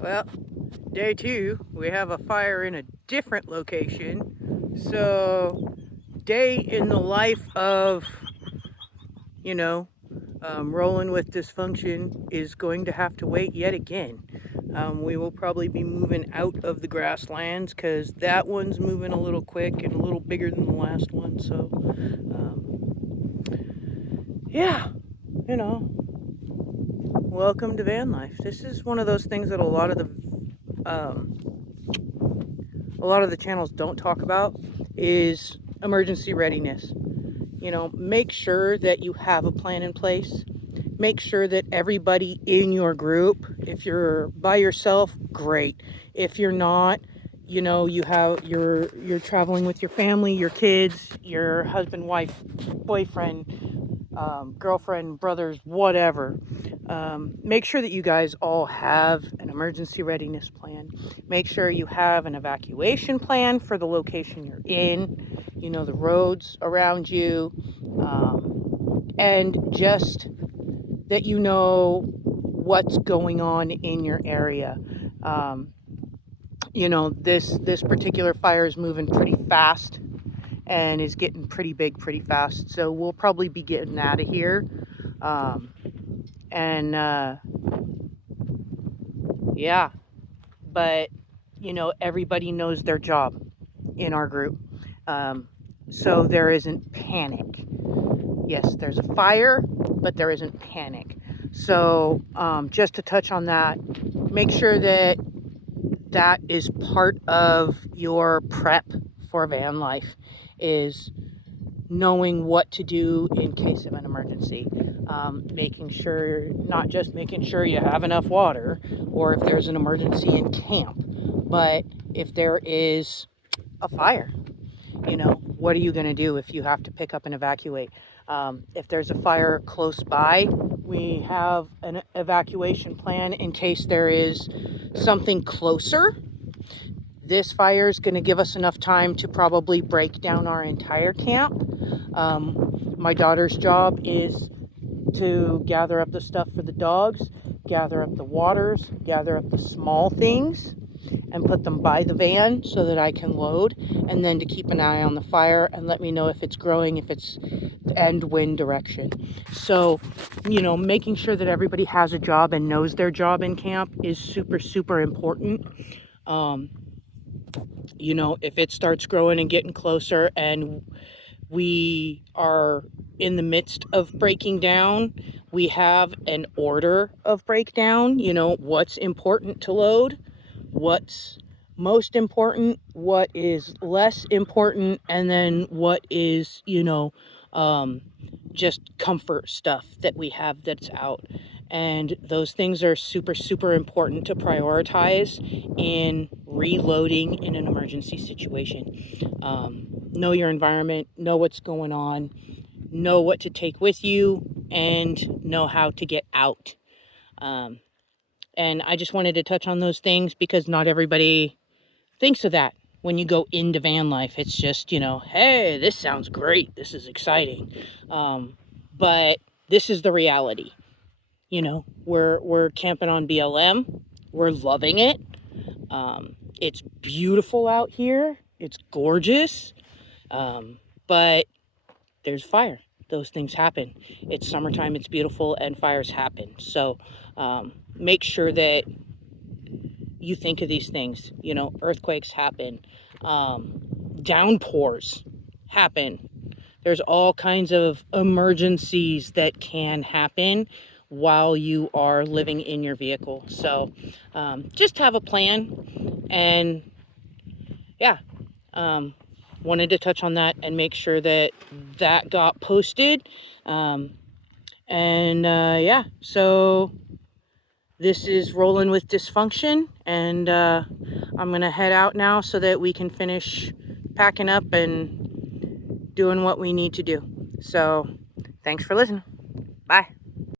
Well, day 2, we have a fire in a different location. So, day in the life of, you know, rolling with dysfunction is going to have to wait yet again. We will probably be moving out of the grasslands because that one's moving a little quick and a little bigger than the last one. So, yeah, welcome to van life. This is one of those things that a lot of the channels don't talk about is emergency readiness. Make sure that you have a plan in place. Make sure that everybody in your group, if you're by yourself, great. If you're not, you're traveling with your family, your kids, your husband, wife, boyfriend, girlfriend, brothers, whatever. Make sure that you guys all have an emergency readiness plan. Make sure you have an evacuation plan for the location you're in, the roads around you, and just that you know what's going on in your area. This particular fire is moving pretty fast and is getting pretty big pretty fast. So we'll probably be getting out of here. Yeah, but everybody knows their job in our group. So there isn't panic. Yes, there's a fire, but there isn't panic. So just to touch on that, make sure that that is part of your prep for van life, is knowing what to do in case of an emergency. Not just making sure you have enough water, or if there's an emergency in camp, but if there is a fire, what are you going to do if you have to pick up and evacuate? If there's a fire close by, we have an evacuation plan in case there is something closer. This fire is going to give us enough time to probably break down our entire camp. My daughter's job is to gather up the stuff for the dogs, gather up the waters, gather up the small things, and put them by the van so that I can load, and then to keep an eye on the fire and let me know if it's growing, if it's end wind direction. So, making sure that everybody has a job and knows their job in camp is super, super important. If it starts growing and getting closer and we are in the midst of breaking down, we have an order of breakdown, what's important to load, what's most important, what is less important, and then what is, just comfort stuff that we have that's out. And those things are super, super important to prioritize in reloading in an emergency situation. Know your environment, know what's going on, know what to take with you, and know how to get out. And I just wanted to touch on those things because not everybody thinks of that when you go into van life. It's just, hey, this sounds great. This is exciting. But this is the reality. We're camping on BLM. We're loving it. It's beautiful out here. It's gorgeous. But there's fire. Those things happen. It's summertime, it's beautiful, and fires happen. So make sure that you think of these things. Earthquakes happen. Downpours happen. There's all kinds of emergencies that can happen while you are living in your vehicle. So just have a plan. And yeah, wanted to touch on that and make sure that that got posted. Yeah, so this is Rolling with Dysfunction, and I'm gonna head out now so that we can finish packing up and doing what we need to do. So thanks for listening. Bye.